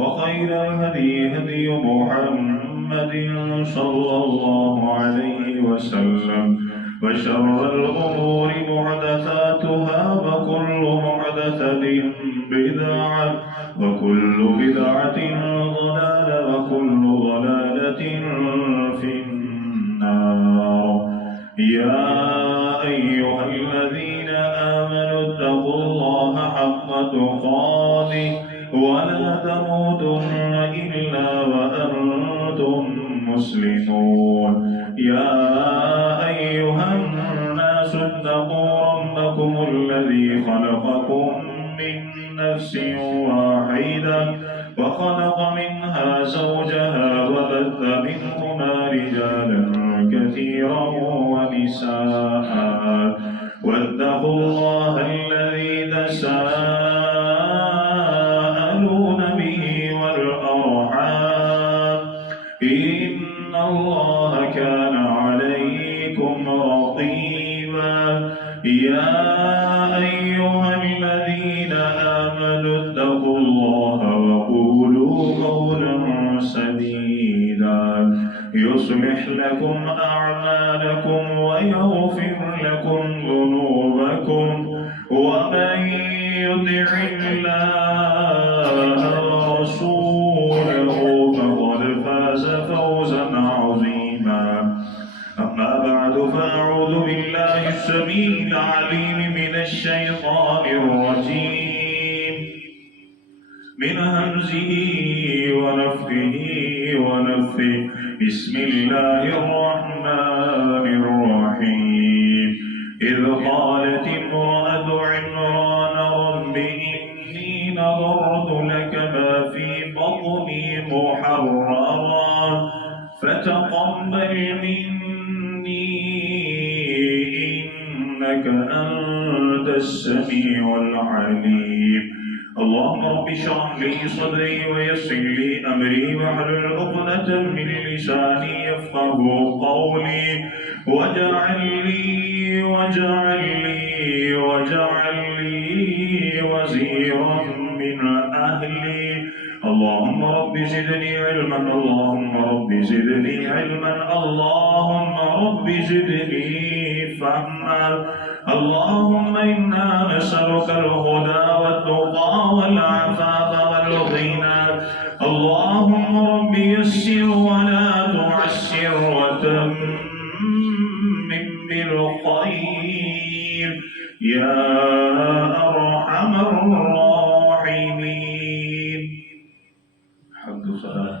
وخير الهدي هدي محمد صلى الله عليه وسلم وشر الأمور محدثاتها وكل محدثة بدعة وكل بدعة ضلالة وكل ضلالة في النار. يا أيها الذين آمنوا اتقوا الله حق تقاته ولا تموتن إلا وأنتم مسلمون. يا أيها الناس اتقوا ربكم الذي خلقكم من نفس واحدة وخلق منها زوجها وبث منهما رجالا كثيرا ونساء واتقوا الله الذي تساءلون به والأرحام إن الله كان عليكم رقيبا. يا أيها الذين آمنوا اتقوا الله وقولوا قولا سديدا يصلح لكم أعمالكم ويغفر لكم ذنوبكم ومن يطع الله ورسوله فقد فاز فوزا عظيما. أما بعد فأعوذ بالله السميع العليم من الشيطان الرجيم من همزه ونفخه ونفثه. بسم الله الرحمن الرحيم. إذ قالت امرأة عمران رب إني نظرت لك ما في بطني محررا فتقبل مني إنك أنت السميع العليم. اللهم رب اشرح لي صدري ويسر لي أمري واحلل عقدة من لساني يفقهوا قولي واجعل لي وزيرا من أهلي. اللهم رب زدني علما اللهم رب زدني علما اللهم رب زدني فهما. اللهم إنا نسألك الهدى والتقى والعفاف والغنى. اللهم رب يسر ولا تعسر وتمم بالخير يا أرحم الراحمين. حمد صلاة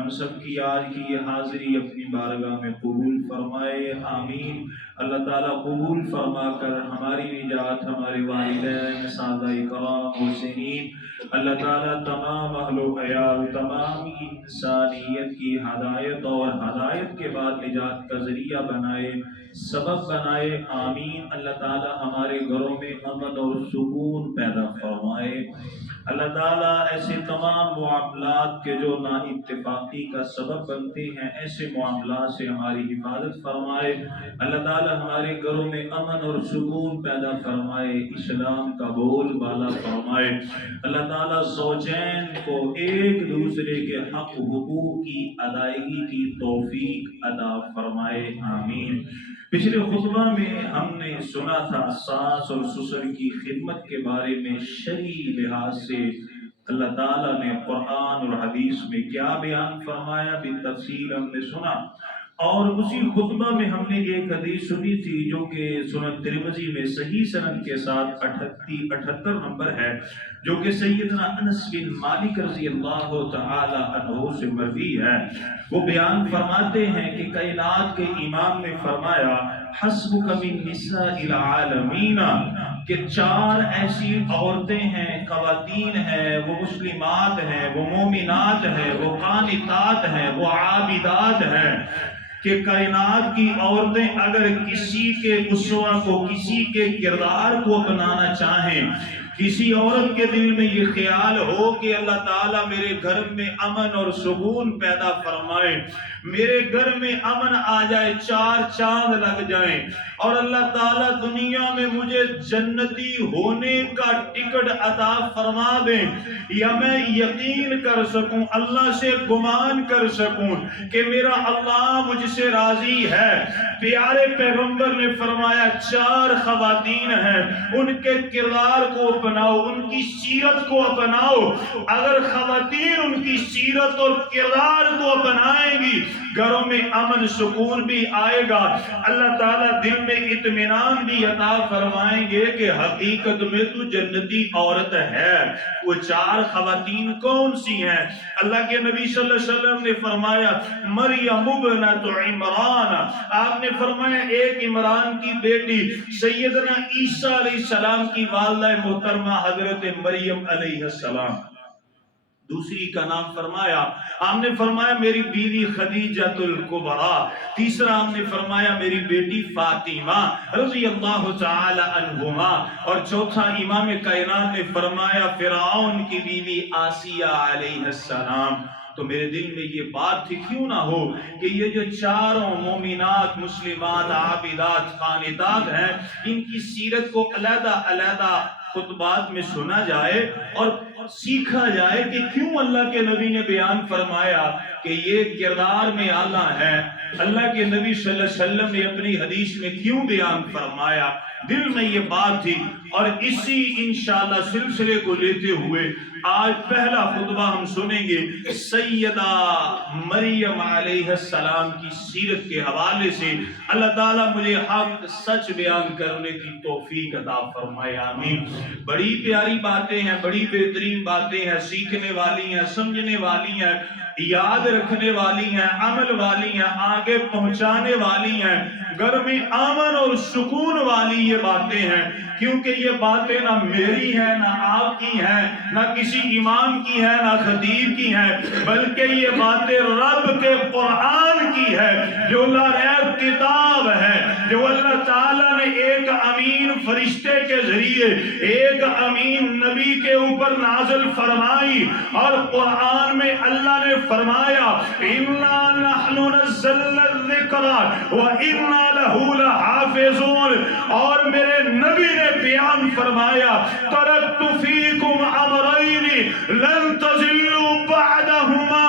ہم سب کی آج کی یہ حاضری اپنی بارگاہ میں قبول فرمائے، آمین۔ اللہ تعالیٰ قبول فرما کر ہماری نجات، ہمارے والدین، سادہ کرام، حسینین، اللہ تعالیٰ تمام اہل و عیال، تمام انسانیت کی ہدایت اور ہدایت کے بعد نجات کا ذریعہ بنائے، سبب بنائے، آمین۔ اللہ تعالیٰ ہمارے گھروں میں امن اور سکون پیدا فرمائے۔ اللہ تعالیٰ ایسے تمام معاملات کے جو نا اتفاقی کا سبب بنتے ہیں، ایسے معاملات سے ہماری حفاظت فرمائے۔ اللہ تعالیٰ ہمارے گھروں میں امن اور سکون پیدا فرمائے، اسلام کا بول بالا فرمائے۔ اللہ تعالیٰ زوجین کو ایک دوسرے کے حق حقوق کی ادائیگی کی توفیق عطا فرمائے، آمین۔ پچھلے خطبہ میں ہم نے سنا تھا ساس اور سسر کی خدمت کے بارے میں شرعی لحاظ سے اللہ تعالیٰ نے قرآن اور حدیث میں کیا بیان فرمایا، بالتفصیل ہم نے سنا۔ اور اسی خطبہ میں ہم نے ایک حدیث سنی تھی جو کہ سنن ترمذی میں صحیح سند کے ساتھ 78 نمبر ہے، جو کہ سیدنا انس بن مالک رضی اللہ تعالی عنہ سے مروی ہے۔ وہ بیان فرماتے ہیں کہ کائنات کے امام نے فرمایا حسبک من نساء العالمین، کہ 4 ایسی عورتیں ہیں، خواتین ہیں، وہ مسلمات ہیں، وہ مومنات ہیں، وہ قانتات ہیں، وہ عابدات ہیں، کہ کائنات کی عورتیں اگر کسی کے اسوہ کو، کسی کے کردار کو اپنانا چاہیں، کسی عورت کے دل میں یہ خیال ہو کہ اللہ تعالیٰ میرے گھر میں امن اور سکون پیدا فرمائے، میرے گھر میں امن آ جائے، 4 چاند لگ جائیں، اور اللہ تعالیٰ دنیا میں مجھے جنتی ہونے کا ٹکٹ عطا فرما دیں، یا میں یقین کر سکوں، اللہ سے گمان کر سکوں کہ میرا اللہ مجھ سے راضی ہے۔ پیارے پیغمبر نے فرمایا 4 خواتین ہیں، ان کے کردار کو اپناؤ، ان کی سیرت کو اپناؤ۔ اگر خواتین ان کی سیرت اور کردار کو اپنائیں گی، گھروں میں امن سکون بھی آئے گا، اللہ تعالیٰ دل میں اطمینان بھی عطا فرمائیں گے کہ حقیقت میں تو جنتی عورت ہے۔ وہ 4 خواتین کون سی ہیں؟ اللہ کے نبی صلی اللہ علیہ وسلم نے فرمایا مریم ابنت عمران، آپ نے فرمایا ایک عمران کی بیٹی سیدنا عیسیٰ علیہ السلام کی والدہ محترمہ حضرت مریم علیہ السلام۔ دوسری کا نام فرمایا، آپ نے فرمایا میری بیوی خدیجۃ الکبریٰ۔ تیسرا آپ نے فرمایا میری بیٹی فاطمہ رضی اللہ تعالی عنہما۔ اور چوتھا امام کائنات نے فرمایا فرعون کی بیوی آسیہ علیہ السلام۔ تو میرے دل میں یہ بات تھی کیوں نہ ہو کہ یہ جو 4 مومنات، مسلمات، عابدات، قانتات ہیں، ان کی سیرت کو علیحدہ علیحدہ خطبات میں سنا جائے اور سیکھا جائے کہ کیوں اللہ کے نبی نے بیان فرمایا کہ یہ کردار میں اعلیٰ ہے۔ اللہ کے نبی صلی اللہ علیہ وسلم نے اپنی حدیث میں کیوں بیان فرمایا، دل میں یہ بات تھی۔ اور اسی انشاءاللہ سلسلے کو لیتے ہوئے آج پہلا خطبہ ہم سنیں گے سیدہ مریم علیہ السلام کی سیرت کے حوالے سے۔ اللہ تعالیٰ مجھے حق سچ بیان کرنے کی توفیق عطا فرمائے، آمین۔ بڑی پیاری باتیں ہیں، بڑی بہترین باتیں ہیں، سیکھنے والی ہیں، سمجھنے والی ہیں، یاد رکھنے والی ہیں، عمل والی ہیں، آگے پہنچانے والی ہیں، گھر میں امن اور سکون والی یہ باتیں ہیں، کیونکہ یہ باتیں نہ میری ہیں، نہ آپ کی ہیں، نہ کسی امام کی ہیں، نہ خطیب کی ہیں، بلکہ یہ باتیں رب کے قرآن کی ہے، جو لا ریب کتاب ہے، جو اللہ تعالیٰ نے ایک امین فرشتے کے ذریعے ایک امین نبی کے اوپر نازل فرمائی۔ اور قرآن میں اللہ نے فرمایا اِنَّا نَحْنُ نَزَّلْنَا الذِّكْرَ وَإِنَّا لَهُ لَحَافِظُونَ۔ اور میرے نبی نے بیان فرمایا تَرَكْتُ فِيكُمْ أَمْرَيْنِ لَن تَضِلُّوا بَعْدَهُمَا۔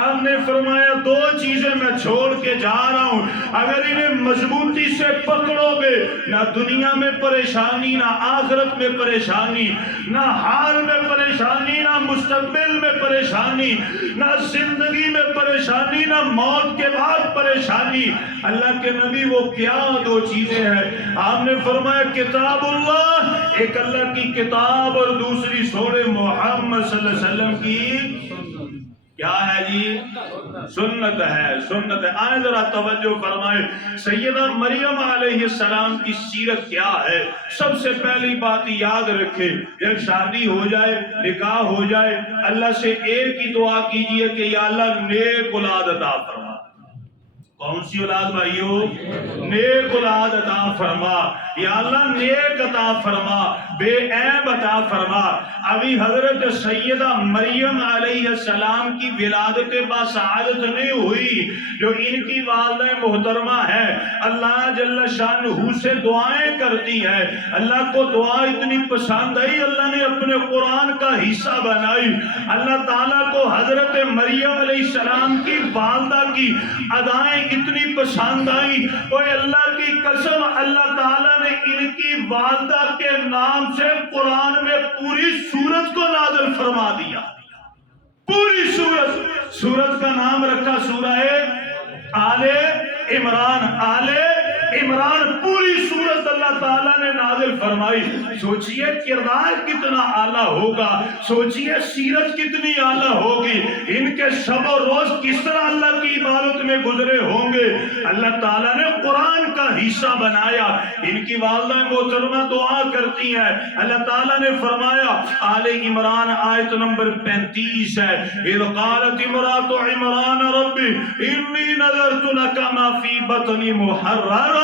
آپ نے فرمایا 2 چیزیں میں چھوڑ کے جا رہا ہوں، اگر انہیں مضبوطی سے پکڑو گے، نہ دنیا میں پریشانی، نہ آخرت میں پریشانی، نہ حال میں پریشانی، نہ مستقبل میں پریشانی، نہ زندگی میں پریشانی، نہ موت کے بعد پریشانی۔ اللہ کے نبی وہ کیا 2 چیزیں ہیں؟ آپ نے فرمایا کتاب اللہ، ایک اللہ کی کتاب، اور دوسری سورہ محمد صلی اللہ علیہ وسلم کی کیا ہے جی؟ سنت ہے، سنت ہے۔ آئے ذرا توجہ فرمائے، سیدہ مریم علیہ السلام کی سیرت کیا ہے؟ سب سے پہلی بات یاد رکھے، جب شادی ہو جائے، نکاح ہو جائے، اللہ سے ایک ہی دعا کیجئے کہ یا اللہ نیک اولاد عطا فرما۔ کون سی اولاد بھائیو؟ نیک اولاد عطا فرما، یا اللہ نیک عطا فرما، بے عیب عطا فرما۔ ابھی حضرت سیدہ مریم علیہ السلام کی ولادت باسعادت نہیں ہوئی، جو ان کی والدہ محترمہ ہے، اللہ جل شانہ سے دعائیں کرتی ہے، اللہ کو دعا اتنی پسند آئی، اللہ نے اپنے قرآن کا حصہ بنائی۔ اللہ تعالیٰ کو حضرت مریم علیہ السلام کی والدہ کی ادائیں اتنی پسند آئی، کوئی اللہ کی قسم اللہ تعالیٰ نے ان کی والدہ کے نام سے قرآن میں پوری سورت کو نازل فرما دیا۔ پوری سورت، سورت کا نام رکھا سورہ آل عمران۔ آل عمران پوری سورت اللہ تعالیٰ نے نازل فرمائی۔ سوچئے کردار کتنا اعلیٰ ہوگا، سوچئے سیرت کتنی اعلیٰ ہوگی، ان کے شب و روز کس طرح اللہ کی عبادت میں گزرے ہوں گے۔ اللہ تعالیٰ نے قرآن کا حصہ بنایا۔ ان کی والدہ محترمہ دعا کرتی ہیں، اللہ تعالیٰ نے فرمایا، آل عمران آیت نمبر 35 ہے، اذ قالت امرأة عمران ربی انی نذرت لک ما فی بطنی محررا۔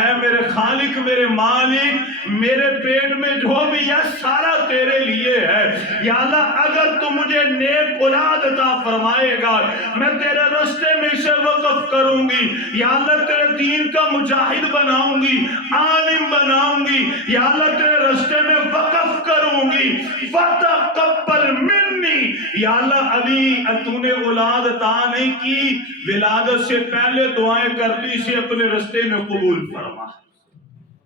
اے میرے خالق، میرے مالک، میرے پیٹ میں جو بھی ہے سارا تیرے لیے ہے، یا اللہ اگر تو مجھے نیک اولاد عطا فرمائے گا، میں تیرے راستے میں اسے وقف کروں گی، یا اللہ تیرے دین کا مجاہد بناؤں گی، عالم بناؤں گی، یا اللہ تیرے راستے میں وقف کروں گی، فتقبل منی۔ یا اللہ ابھی تو نے اولاد عطا نہیں کی، ولادت سے پہلے دعائیں کرتی، اسے اپنے راستے میں قبول فرما۔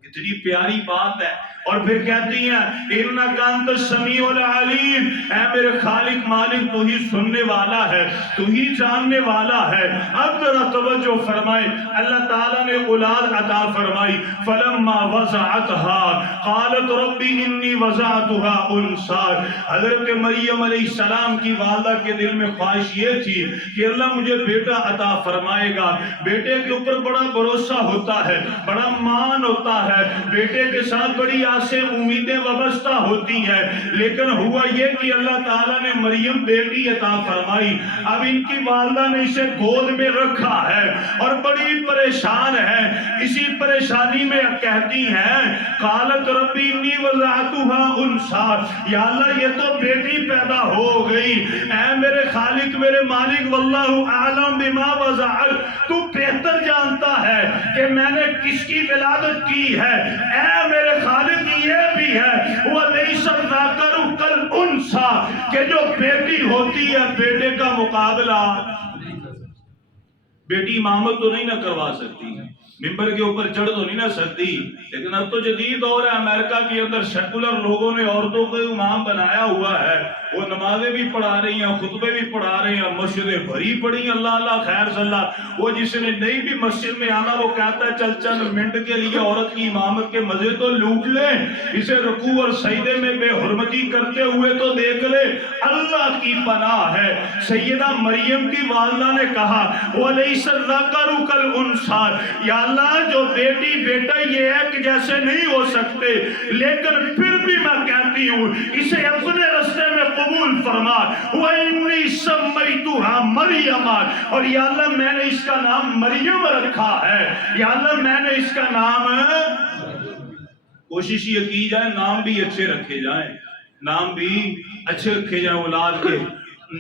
اتنی پیاری بات ہے۔ اور پھر کہتی ہیں اِنَّكَ أَنْتَ السَّمِيعُ الْعَلِيمُ، اے میرے خالق مالک تو ہی سننے والا ہے، تو ہی جاننے والا ہے۔ اب ذرا توجہ فرمائے، اللہ تعالیٰ نے اولاد عطا فرمائی۔ فَلَمَّا وَضَعَتْهَا قَالَتْ رَبِّ إِنِّي وَضَعْتُهَا أُنْثَىٰ۔ حضرت مریم علیہ السلام کی والدہ کے دل میں خواہش یہ تھی کہ اللہ مجھے بیٹا عطا فرمائے گا۔ بیٹے کے اوپر بڑا بھروسہ ہوتا ہے، بڑا مان ہوتا ہے، بیٹے کے ساتھ بڑی آسیں امیدیں وابستہ ہوتی ہیں، لیکن ہوا یہ کہ اللہ تعالیٰ نے مریم بیٹی عطا فرمائی۔ اب ان کی والدہ نے اسے گود میں رکھا ہے اور بڑی پریشان ہے۔ اسی پریشانی میں کہتی ہیں قالت ربی انی وضعتها انثیٰ، یا اللہ یہ تو بیٹی پیدا ہو گئی، اے میرے خالق میرے مالک واللہ اعلم بما وضعت، تو بہتر جانتا ہے کہ میں نے کس کی ولادت کی ہے، اے میرے خالق یہ بھی ہے وَلَيْسَ الذَّكَرُ كَالْأُنثىٰ، کہ جو بیٹی ہوتی ہے بیٹے کا مقابلہ بیٹی امامت تو نہیں نہ کروا سکتی، ممبر کے اوپر چڑھ تو نہیں نہ سکتی، لیکن اب تو جدید دور ہے، امریکہ کے اندر سیکولر لوگوں نے عورتوں کو امام بنایا ہوا ہے، وہ نمازیں بھی پڑھا رہی ہیں، خطبے بھی پڑھا رہی ہیں، مسجدیں بھری پڑی ہیں، اللہ اللہ خیر صلی اللہ۔ وہ جس نے نہیں بھی مسجد میں آنا وہ کہتا ہے چل چند منٹ کے لیے عورت کی امامت کے مزے تو لوٹ لیں، اسے رکوع اور سجدے میں بے حرمتی کرتے ہوئے تو دیکھ لے، اللہ کی پناہ ہے۔ سیدہ مریم کی والدہ نے کہا وَلَيْسَ الذَّكَرُ كَالْأُنثىٰ، یا اللہ جو بیٹی بیٹا یہ ہے کہ جیسے نہیں ہو سکتے، لیکن پھر بھی میں کہتی ہوں اسے اپنے راستے میں قبول فرما۔ وَإِنِّي سَمَّيْتُهَا مَرْيَمَ، اور یا اللہ میں نے اس کا نام مریم رکھا ہے، یا اللہ میں نے اس کا نام، کوشش یہ کی جائے نام بھی اچھے رکھے جائیں، نام بھی اچھے رکھے جائیں اولاد کے۔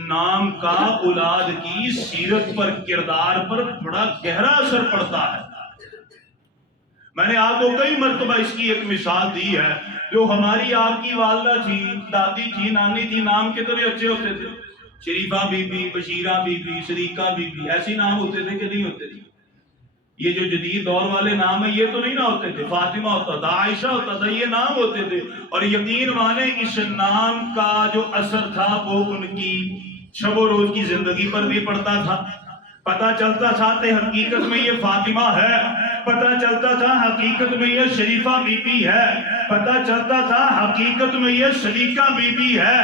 نام کا اولاد کی سیرت پر کردار پر بڑا گہرا اثر پڑتا ہے۔ میں نے آپ کو کئی مرتبہ اس کی ایک مثال دی ہے، جو ہماری آپ کی والدہ تھی، دادی تھی، نانی تھی، نام کتنے اچھے ہوتے تھے، Sharifa Bibi, Bashira Bibi, Siddiqa Bibi, ایسی نام ہوتے تھے کہ نہیں ہوتے تھے؟ یہ جو جدید دور والے نام ہیں یہ تو نہیں نہ ہوتے تھے، فاطمہ ہوتا تھا، عائشہ ہوتا تھا، یہ نام ہوتے تھے، اور یقین مانے اس نام کا جو اثر تھا وہ ان کی شب و روز کی زندگی پر بھی پڑتا تھا۔ پتہ چلتا تھا کہ حقیقت میں یہ فاطمہ ہے، پتہ چلتا تھا حقیقت میں یہ شریفہ بی بی ہے، پتہ چلتا تھا حقیقت میں یہ سلیقہ بی بی ہے۔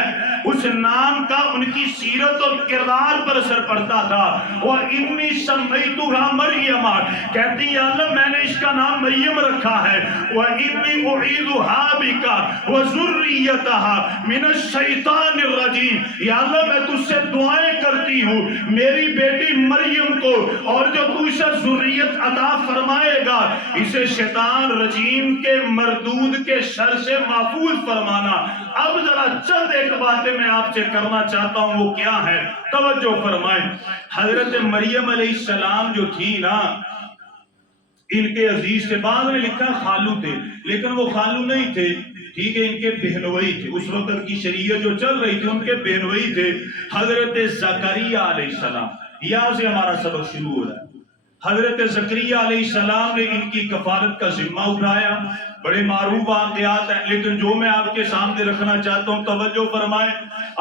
اس نام کا ان کی سیرت اور کردار پر اثر پڑتا تھا۔ وَإِنِّي سَمَّيْتُهَا مَرْيَمَ، کہتی یا اللہ میں نے اس کا نام مریم رکھا ہے۔ وَإِنِّي أُعِيذُهَا بِكَ وَذُرِّيَّتَهَا مِنَ الشَّيْطَانِ الرَّجِيمِ، یا اللہ میں تجھ سے دعائیں کرتی ہوں میری بیٹی مریم کو اور جو تو اسے ذریت عطا فرمائے گا اسے شیطان رجیم کے مردود کے شر سے محفوظ فرمانا۔ اب ذرا چند ایک باتیں میں آپ سے کرنا چاہتا ہوں، وہ کیا ہے؟ توجہ فرمائیں۔ حضرت مریم علیہ السلام جو تھی نا، ان کے عزیز سے بعد میں لکھا خالو تھے، لیکن وہ خالو نہیں تھے، ٹھیک ہے، ان کے بہنوئی تھے۔ اس وقت کی شریعت جو چل رہی تھی ان کے بہنوئی تھے حضرت زکریا علیہ السلام۔ یہاں سے ہمارا سبق شروع ہو رہا ہے۔ حضرت زکریا علیہ السلام نے ان کی کفالت کا ذمہ اٹھایا۔ بڑے معروف واقعات ہیں، لیکن جو میں آپ کے سامنے رکھنا چاہتا ہوں توجہ فرمائیں۔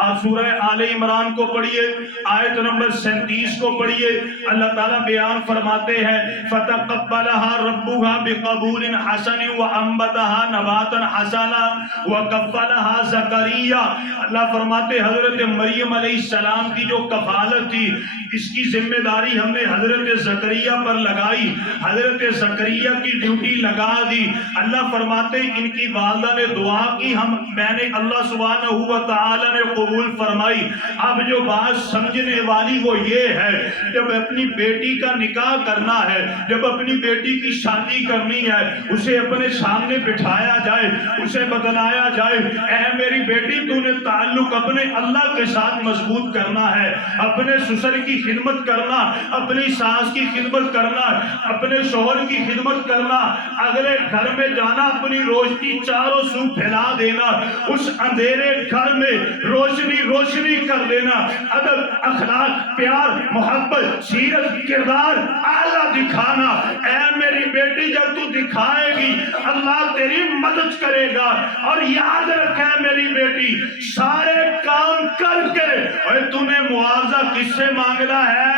آپ سورہ آل عمران کو پڑھیے، آیت نمبر 37 کو پڑھیے۔ اللہ تعالیٰ بیان فرماتے ہیں فَتَقَبَّلَهَا رَبُّهَا بِقَبُولٍ حَسَنٍ وَأَنبَتَهَا نَبَاتًا حَسَنًا وَكَفَّلَهَا زَكَرِيَّا۔ اللہ فرماتے حضرت مریم علیہ السلام کی جو کفالت تھی اس کی ذمہ داری ہم نے حضرت زکریا پر لگائی، حضرت زکریا کی ڈیوٹی لگا دی۔ اللہ فرماتے ان کی والدہ نے دعا کی، میں نے اللہ سبحانہ و تعالی نے قبول فرمائی۔ اب جو بات سمجھنے والی وہ یہ ہے، جب اپنی بیٹی کا نکاح کرنا ہے، جب اپنی بیٹی کی شادی کرنی ہے، اسے اپنے سامنے بٹھایا جائے، اسے بتلایا جائے اے میری بیٹی تو نے تعلق اپنے اللہ کے ساتھ مضبوط کرنا ہے، اپنے سسر کی خدمت کرنا، اپنی ساس کی خدمت کرنا، اپنے شوہر کی خدمت کرنا، اگلے گھر میں جانا، اپنی روشنی چاروں سو پھیلا دینا، اس اندھیرے گھر میں روشنی روشنی کر دینا، ادب اخلاق پیار محبت سیرت کردار اعلیٰ دکھانا۔ اے میری بیٹی جب تو دکھائے گی اللہ تیری مدد کرے گا، اور یاد رکھے میری بیٹی سارے کام کر کے اور تو نے معاوضہ کس سے مانگنا ہے؟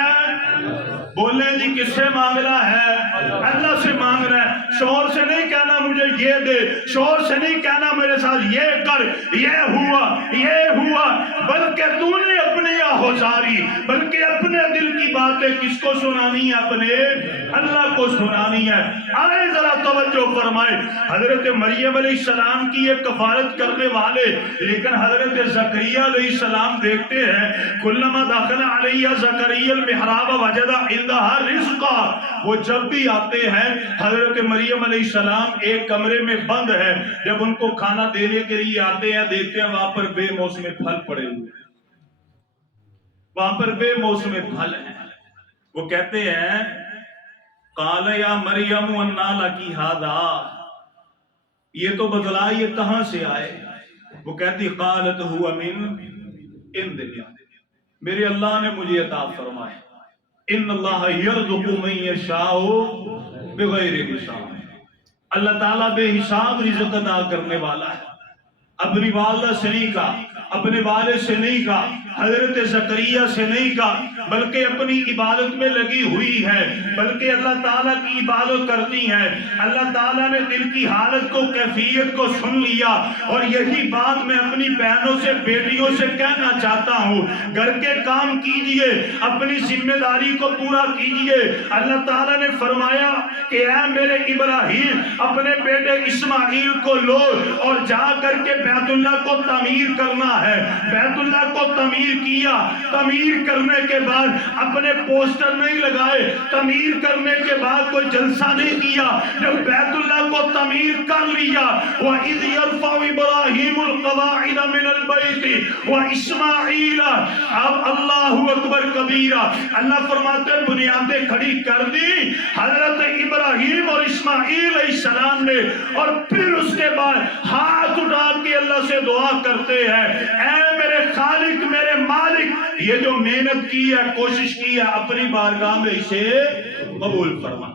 بولے جی کس سے مانگنا ہے؟ اللہ سے مانگنا ہے۔ شوہر سے نہیں کہنا مجھے یہ دے، شوہر سے نہیں کہنا میرے ساتھ یہ کر، یہ ہوا، بلکہ تو نے اپنی آہوزاری، بلکہ اپنے دل کی باتیں کس کو سنانی ہے؟ اپنے اللہ کو سنانی ہے۔ آئے ذرا توجہ فرمائے، حضرت مریم علیہ السلام کی یہ کفالت کرنے والے، لیکن حضرت زکریا علیہ السلام دیکھتے ہیں کلما دخل علیہ زکریا المحراب وجد عندها رزقا، وہ جب بھی آتے ہیں حضرت مریم علیہ السلام ایک کمرے میں بند ہے، جب ان کو کھانا دینے کے لیے آتے ہیں دیکھتے ہیں وہاں پر بے موسم پھل پڑے ہوئے، وہاں پر بے موسم پھل ہیں۔ وہ کہتے ہیں قال یا مریم انا لکی ھذا، یہ تو بتلا یہ کہاں سے آئے؟ وہ کہتی قالت هو من عند اللہ، میرے اللہ نے مجھے عطا فرمائے۔ ان اللہ یرزق من یشاء بغیر حساب، اللہ تعالیٰ بے حساب رزق عطا کرنے والا ہے۔ اپنی والدہ سے نہیں کہا، اپنے والد سے نہیں کہا، حضرت زکریا سے نہیں کہا، بلکہ اپنی عبادت میں لگی ہوئی ہے، بلکہ اللہ تعالیٰ کی عبادت کرتی ہے۔ اللہ تعالیٰ نے دل کی حالت کو کیفیت کو سن لیا، اور یہی بات میں اپنی بہنوں سے بیٹیوں سے کہنا چاہتا ہوں، گھر کے کام کیجئے، اپنی ذمہ داری کو پورا کیجئے۔ اللہ تعالیٰ نے فرمایا کہ اے میرے ابراہیم اپنے بیٹے اسماعیل کو لو اور جا کر کے بیت اللہ کو تعمیر کرنا ہے۔ بیت اللہ کو تعمیر کیا، تعمیر کرنے کے بعد اپنے پوسٹر نہیں لگائے، تعمیر کرنے کے بعد کوئی جلسہ نہیں کیا، جب بیت اللہ کو تعمیر کر لیا وَإِذْ يَرْفَعُ إِبْرَاهِيمُ الْقَوَاعِدَ مِنَ الْبَيْتِ وَإِسْمَاعِيلَ، اب اللہ اکبر کبیرہ، اللہ فرماتے بنیادیں کھڑی کر دی حضرت ابراہیم اور اسماعیل علیہ السلام نے، اور پھر اس کے بعد ہاتھ اٹھا کے اللہ سے دعا کرتے ہیں اے میرے خالق میرے مالک، یہ جو محنت کی ہے کوشش کی ہے اپنی بارگاہ میں اسے قبول فرما۔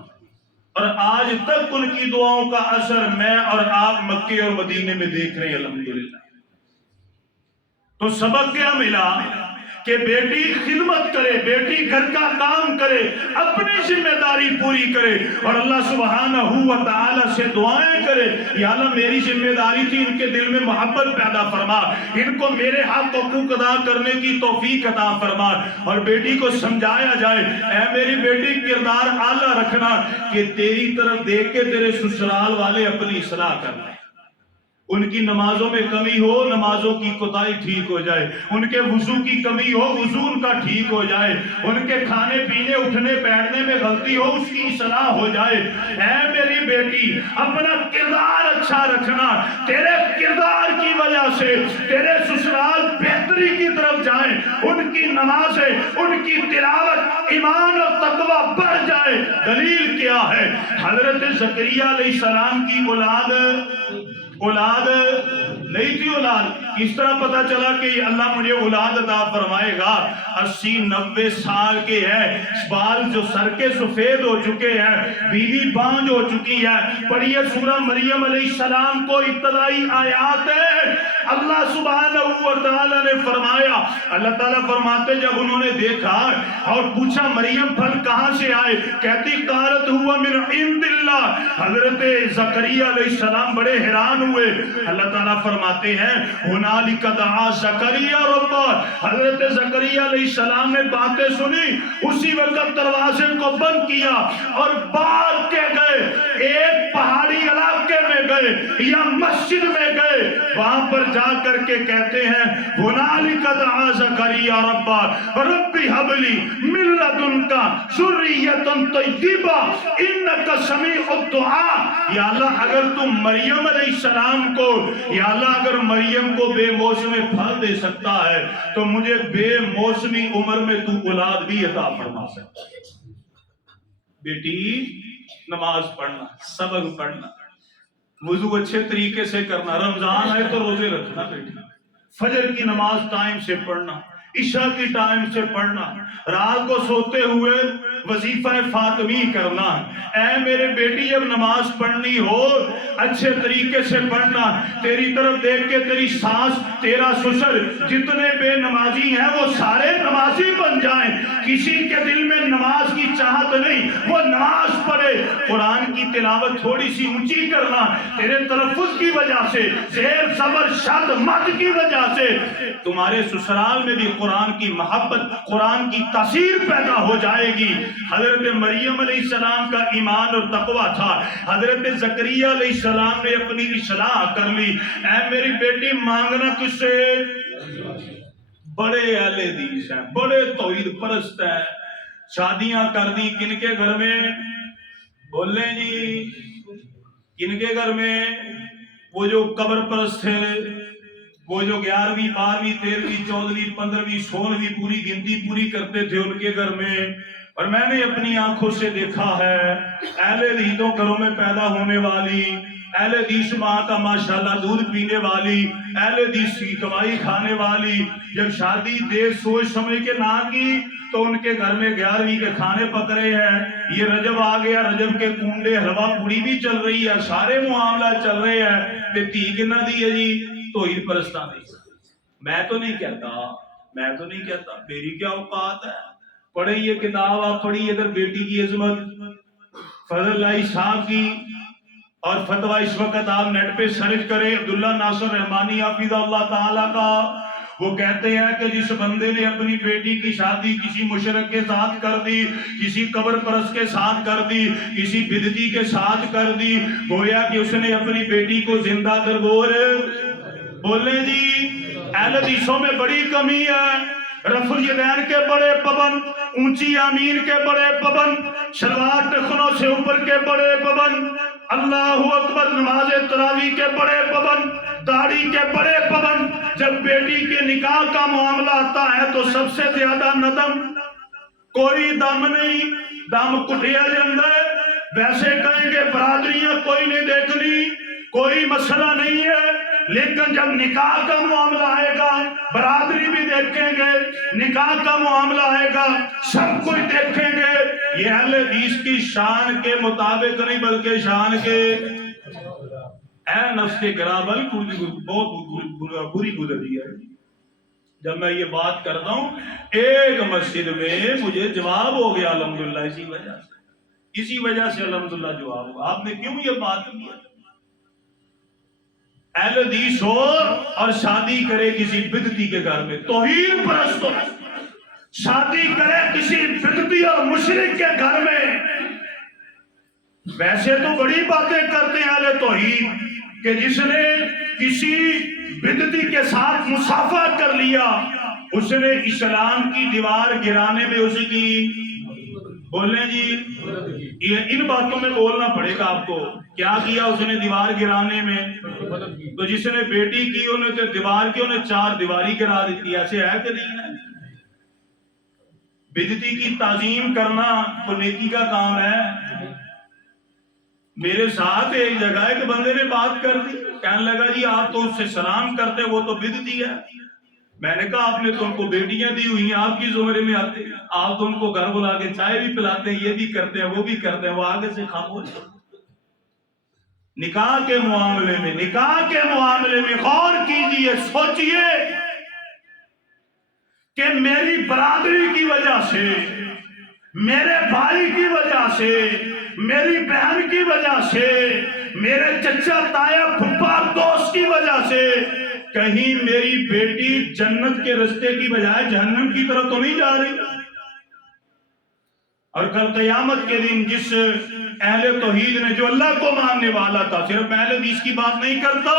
اور آج تک ان کی دعاؤں کا اثر میں اور آپ مکے اور مدینے میں دیکھ رہے ہیں الحمدللہ۔ تو سبق کیا ملا کہ بیٹی خدمت کرے، بیٹی گھر کا کام کرے، اپنی ذمہ داری پوری کرے اور اللہ سبحانہ و تعالی سے دعائیں کرے، یا اللہ میری ذمہ داری تھی، ان کے دل میں محبت پیدا فرما، ان کو میرے حق حقوق ادا کرنے کی توفیق عطا فرما۔ اور بیٹی کو سمجھایا جائے، اے میری بیٹی کردار اعلیٰ رکھنا کہ تیری طرف دیکھ کے تیرے سسرال والے اپنی اصلاح کر لیں، ان کی نمازوں میں کمی ہو نمازوں کی کوتاہی ٹھیک ہو جائے، ان کے وضو کی کمی ہو وضو ان کا ٹھیک ہو جائے، ان کے کھانے پینے اٹھنے بیٹھنے میں غلطی ہو اس کی اصلاح ہو جائے۔ اے میری بیٹی اپنا کردار اچھا رکھنا، تیرے کردار کی وجہ سے تیرے سسرال بہتری کی طرف جائیں، ان کی نمازیں ان کی تلاوت ایمان اور تقوی بڑھ جائے۔ دلیل کیا ہے؟ حضرت زکریا علیہ السلام کی اولاد نہیں تھی۔ اولاد کس طرح پتا چلا کہ اللہ مجھے اولاد عطا فرمائے گا؟ 80-90 سال کے ہیں، بال جو سر کے سفید ہو چکے ہیں، بیوی بانجھ ہو چکی ہے۔ پڑھیے سورہ مریم علیہ السلام کو ابتدائی آیات ہے، اللہ سبحانہ و تعالی نے فرمایا، اللہ تعالیٰ فرماتے جب انہوں نے دیکھا اور پوچھا مریم پھل کہاں سے آئے، کہتی قالت ہوا من عند اللہ۔ حضرت زکریا علیہ السلام بڑے حیران ہوئے۔ اللہ تعالیٰ فرماتے ہیں ہنالک دعا زکریا ربہ، حضرت زکریا علیہ السلام نے باتیں سنی، اسی وقت دروازے کو بند کیا اور باہر کے گئے، ایک پہاڑی علاقے میں گئے یا مسجد میں گئے، وہاں پر جا کر کے کہتے ہیں ہنالک دعا زکریا ربہ ربی حب لی من لدنک ذریۃ طیبہ انک سمیع الدعاء۔ یا اللہ اگر تم مریم علیہ السلام کو، یا اللہ اگر مریم کو بے موسمی پھل دے سکتا ہے تو مجھے بے موسمی عمر میں تو اولاد بھی عطا فرما سکتا ہے۔ بیٹی نماز پڑھنا، سبق پڑھنا، وضو اچھے طریقے سے کرنا، رمضان آئے تو روزے رکھنا، بیٹی فجر کی نماز ٹائم سے پڑھنا، عشاء کی ٹائم سے پڑھنا، رات کو سوتے ہوئے وظیفہ فاطمی کرنا۔ اے میرے بیٹی جب نماز پڑھنی ہو اچھے طریقے سے پڑھنا، تیری طرف دیکھ کے تیری ساس تیرا سسر جتنے بے نمازی ہیں وہ سارے نمازی بن جائیں، کسی کے دل میں نماز کی چاہت نہیں، وہ نماز پڑھے۔ قرآن کی تلاوت تھوڑی سی اونچی کرنا، تیرے تلفظ کی وجہ سے، زیر زبر شد مد کی وجہ سے تمہارے سسرال میں بھی قرآن کی محبت، قرآن کی تاثیر پیدا ہو جائے گی۔ حضرت مریم علیہ السلام کا ایمان اور تقوی تھا، حضرت زکریا علیہ السلام نے اپنی اصلاح کر لی۔ اے میری بیٹی مانگنا کس سے؟ بڑے اہل حدیث ہیں، بڑے توحید پرست ہیں، شادیاں کر دی کن کے گھر میں؟ بول لیں جی، کن کے گھر میں؟ وہ جو قبر پرست تھے، وہ جو 11ویں 12ویں 13ویں 14ویں 15ویں 16ویں پوری گنتی پوری کرتے تھے ان کے گھر میں۔ اور میں نے اپنی آنکھوں سے دیکھا ہے اہل حدیثوں گھروں میں پیدا ہونے والی، اہل حدیث ماں کا ماشاءاللہ دودھ پینے والی، اہل حدیث کی کمائی کھانے والی، جب شادی دیر سوچ سمجھ کے نہ کی تو ان کے گھر میں 11ویں کے کھانے پک رہے ہیں۔ یہ رجب آ گیا، رجب کے کنڈے حلوہ پوری بھی چل رہی ہے، سارے معاملہ چل رہے ہیں، تے تھی کہ نہ دی ہے جی توحید پرستان نہیں۔ میں تو نہیں کہتا میری کیا اوقات ہے؟ پڑھے یہ کتاب آپ پڑھی ادھر بیٹی کی عظمت، فضل اللہ صاحب کی، اور فتویٰ اس وقت آپ نیٹ پہ سرچ کریں عبداللہ ناصر رحمانی حافظ اللہ تعالیٰ کا۔ وہ کہتے ہیں کہ جس بندے نے اپنی بیٹی کی شادی کسی مشرک کے ساتھ کر دی، کسی قبر پرست کے ساتھ کر دی، کسی بدعتی کے ساتھ کر دی، گویا کہ اس نے اپنی بیٹی کو زندہ درگور۔ بولے جی اہل حدیثوں میں بڑی کمی ہے، رفع الیدین کے بڑے پابند، اونچی آمین کے بڑے پابند، شلوار ٹخنوں سے اوپر کے بڑے پابند، اللہ اکبر نماز تراویح کے بڑے پابند، داڑھی کے بڑے پابند۔ جب بیٹی کے نکاح کا معاملہ آتا ہے تو سب سے زیادہ ندم، کوئی دم نہیں، دم کٹیا جاندہ ہے۔ ویسے کہیں گے برادریاں کوئی نہیں دیکھنی، کوئی مسئلہ نہیں ہے، لیکن جب نکاح کا معاملہ آئے گا برادری بھی دیکھیں گے، نکاح کا معاملہ آئے گا سب کوئی دیکھیں گے۔ یہ اہل حدیث کی شان کے مطابق نہیں بلکہ شان کے اے نفس کے گرابل بہت بری گزری ہے۔ جب میں یہ بات کرتا ہوں ایک مسجد میں مجھے جواب ہو گیا الحمدللہ، اسی وجہ سے الحمدللہ جواب ہوا۔ آپ نے کیوں یہ بات کی؟ اہل حدیث ہو اور شادی کرے کسی بدعتی کے گھر میں، توحید پرست ہو شادی کرے کسی بدعتی اور مشرک کے گھر میں، ویسے تو بڑی باتیں کرتے ہیں اہل توحید کہ جس نے کسی بدعتی کے ساتھ مصافحہ کر لیا اس نے اسلام کی دیوار گرانے میں اس کی، بولیں جی، یہ ان باتوں میں بولنا پڑے گا آپ کو، کیا کیا اس نے دیوار گرانے میں؟ تو جس نے بیٹی کی انہیں تو دیوار کی انہیں چار دیواری گرا دیتی، ایسے ہے کہ نہیں ہے؟ بدعتی کی تعظیم کرنا وہ نیکی کا کام ہے۔ میرے ساتھ ایک جگہ ایک بندے نے بات کر دی، کہنے لگا جی آپ تو اس سے سلام کرتے وہ تو بدعتی ہے۔ میں نے کہا آپ نے تو ان کو بیٹیاں دی ہوئی ہیں، آپ کی زمرے میں آتے ہیں، آپ تو ان کو گھر بلا کے چائے بھی پلاتے ہیں، یہ بھی کرتے ہیں وہ بھی کرتے ہیں، وہ آگے سے خاموش۔ نکاح کے معاملے میں غور کیجئے، سوچئے کہ میری برادری کی وجہ سے، میرے بھائی کی وجہ سے، میری بہن کی وجہ سے، میرے چچا تایا پھپھا دوست کی وجہ سے کہیں میری بیٹی جنت کے رستے کی بجائے جہنم کی طرف تو نہیں جا رہی؟ اور کل قیامت کے دن جس اہل توحید نے جو اللہ کو ماننے والا تھا، صرف میں اہل حدیث کی بات نہیں کرتا،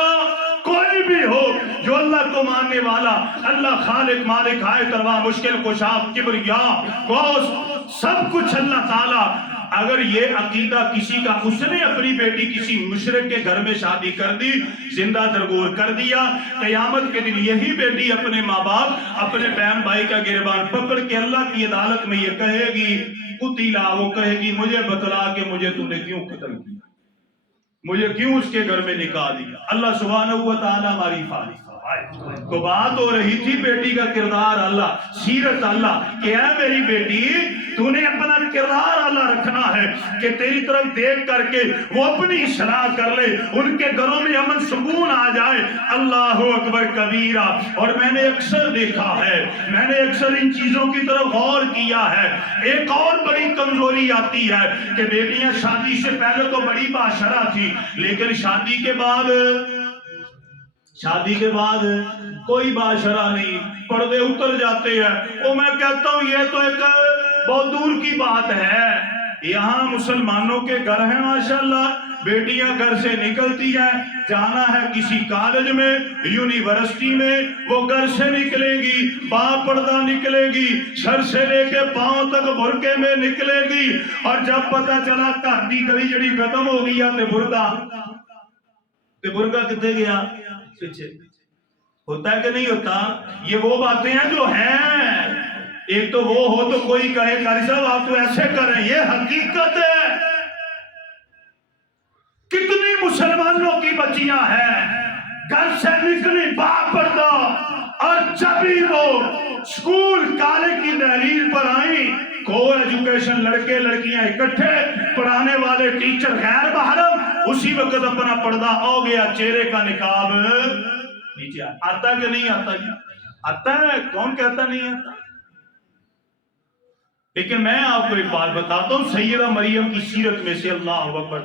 کوئی بھی ہو جو اللہ کو ماننے والا، اللہ خالق مالک ہائے تروا مشکل کشاف کبریا غوث سب کچھ اللہ تعالیٰ، اگر یہ عقیدہ کسی کا، اس نے اپنی بیٹی کسی مشرک کے گھر میں شادی کر دی، زندہ درگور کر دیا، قیامت کے دن یہی بیٹی اپنے ماں باپ اپنے بہن بھائی کا گریبان پکڑ کے اللہ کی عدالت میں یہ کہے گی قتیلا، وہ کہے گی مجھے بتلا کہ مجھے تو نے کیوں قتل کیا، مجھے کیوں اس کے گھر میں نکاح دیا۔ اللہ سبحانہ و تعالیٰ ہماری حفاظت۔ تو بات ہو رہی تھی بیٹی کا کردار اللہ، سیرت اللہ، کہ اے میری بیٹی تو نے اپنا کردار اللہ رکھنا ہے کہ تیری طرف دیکھ کر کے وہ اپنی اصلاح کر لے، ان کے گھروں میں امن سکون آ جائے۔ اللہ اکبر کبیرہ۔ اور میں نے اکثر دیکھا ہے، میں نے اکثر ان چیزوں کی طرف غور کیا ہے، ایک اور بڑی کمزوری آتی ہے کہ بیٹیاں شادی سے پہلے تو بڑی باشرہ تھی، لیکن شادی کے بعد کوئی باشرہ نہیں، پردے اتر جاتے ہیں۔ وہ میں کہتا ہوں یہ تو ایک بہت دور کی بات ہے، یہاں مسلمانوں کے گھر ہیں ماشاءاللہ، بیٹیاں گھر سے نکلتی ہیں، جانا ہے کسی کالج میں، یونیورسٹی میں، وہ گھر سے نکلے گی، با پردہ نکلے گی، سر سے لے کے پاؤں تک برقعے میں نکلے گی، اور جب پتہ چلا کہتی کبھی جڑی ختم ہو گئی تے برقع کتے گیا پیچھے، ہوتا ہے کہ نہیں ہوتا؟ یہ وہ باتیں ہیں جو ہیں، ایک تو وہ ہو تو کوئی کہے قاری صاحب آپ تو ایسے کریں، یہ حقیقت ہے۔ کتنی مسلمانوں کی بچیاں ہیں گھر سے نکلی باپردہ، اور جب ہی وہ سکول کالج کی دہلیز پر آئیں، کو ایجوکیشن لڑکے لڑکیاں اکٹھے، پڑھانے والے ٹیچر غیر محرم، اسی وقت اپنا پردہ ہو گیا، چہرے کا نقاب نیچے آتا کہ نہیں آتا؟ آتا ہے، کون کہتا نہیں آتا؟ لیکن میں آپ کو ایک بات بتاتا ہوں، سیدہ مریم کی سیرت میں سے، اللہ اکبر،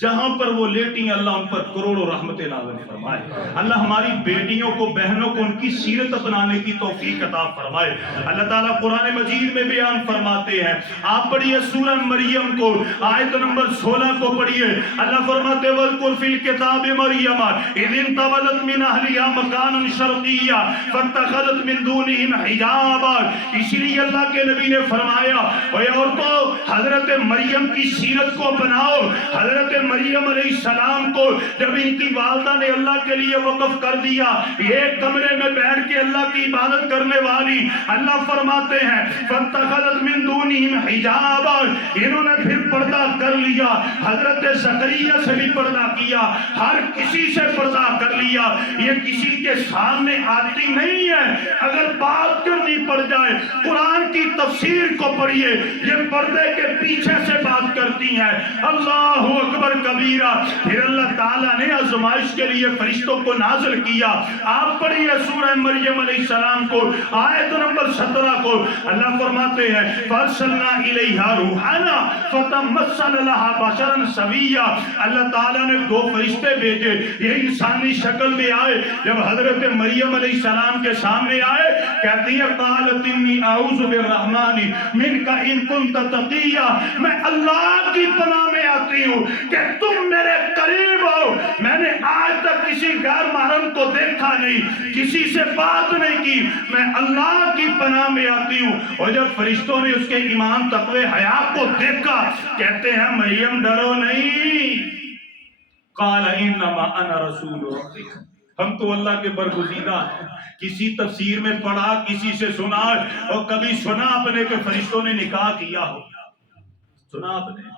جہاں پر وہ لیٹی ہیں اللہ ان پر کروڑوں رحمتیں نازل فرمائے، اللہ ہماری بیٹیوں کو بہنوں کو ان کی سیرت اپنانے کی توفیق عطا فرمائے۔ اللہ تعالیٰ قرآن مجید میں بیان فرماتے ہیں، آپ پڑھیے سورہ مریم کو، آیت نمبر 16 کو پڑھیے، اللہ فرماتے وَاذْكُرْ فِي الْكِتَابِ مَرْيَمَ إِذِ انتَبَذَتْ مِنْ أَهْلِهَا مَكَانًا شَرْقِيًّا فَاتَّخَذَتْ مِنْ دُونِهِمْ حِجَابًا۔ اسی لیے اللہ کے نبی نے فرمایا اے عورتوں حضرت مریم کی سیرت کو بناؤ۔ حضرت مریم علیہ السلام کو جب ان کی والدہ نے اللہ کے لیے وقف کر دیا، ایک کمرے میں بیٹھ کے اللہ کی عبادت کرنے والی، اللہ فرماتے ہیں فَاتَّخَذَتْ مِن دُونِ دونہم حجاب، انہوں نے پھر پردہ کر لیا، حضرت زکریا سے بھی پردہ کیا، ہر کسی سے پردہ کر لیا. یہ کسی کے سامنے آتی نہیں ہے. اگر بات کرنی پڑ جائے قرآن کی تفسیر کو پڑھیے، یہ پردے کے پیچھے سے بات کرتی ہیں. اللہ اکبر کبیرہ. پھر اللہ تعالیٰ نے آزمائش کے لیے فرشتوں کو نازل کیا. آپ پڑھیے سورہ مریم علیہ السلام کو، آیت نمبر 17 کو. اللہ فرماتے ہیں فَأَرْسَلْنَا إِلَيْهَا رُوحَانَا فَتَمَثَّلَ لَهَا بَشَرًا سَوِيًّا. اللہ تعالیٰ نے 2 فرشتے بھیجے، یہ انسانی شکل میں آئے. جب حضرت مریم علیہ السلام کے سامنے آئے کہتی ہے قالت انی اعوذ بالرحمن منک ان کنت تقیا، میں اللہ کی پناہ میں آتی ہوں کہ تم میرے قریب ہو. میں نے آج تک کسی غیر محرم کو دیکھا نہیں، کسی سے بات نہیں کی، میں اللہ کی پناہ میں آتی ہوں. اور جب فرشتوں نے اس کے ایمان تقوی حیا کو دیکھا کہتے ہیں مریم ڈرو نہیں. قال انما انا رسول ربک، ہم تو اللہ کے برگزیدہ ہیں. کسی تفسیر میں پڑھا، کسی سے سنا، اور کبھی سنا اپنے کہ فرشتوں نے نکاح کیا ہو؟ سنا آپ نے؟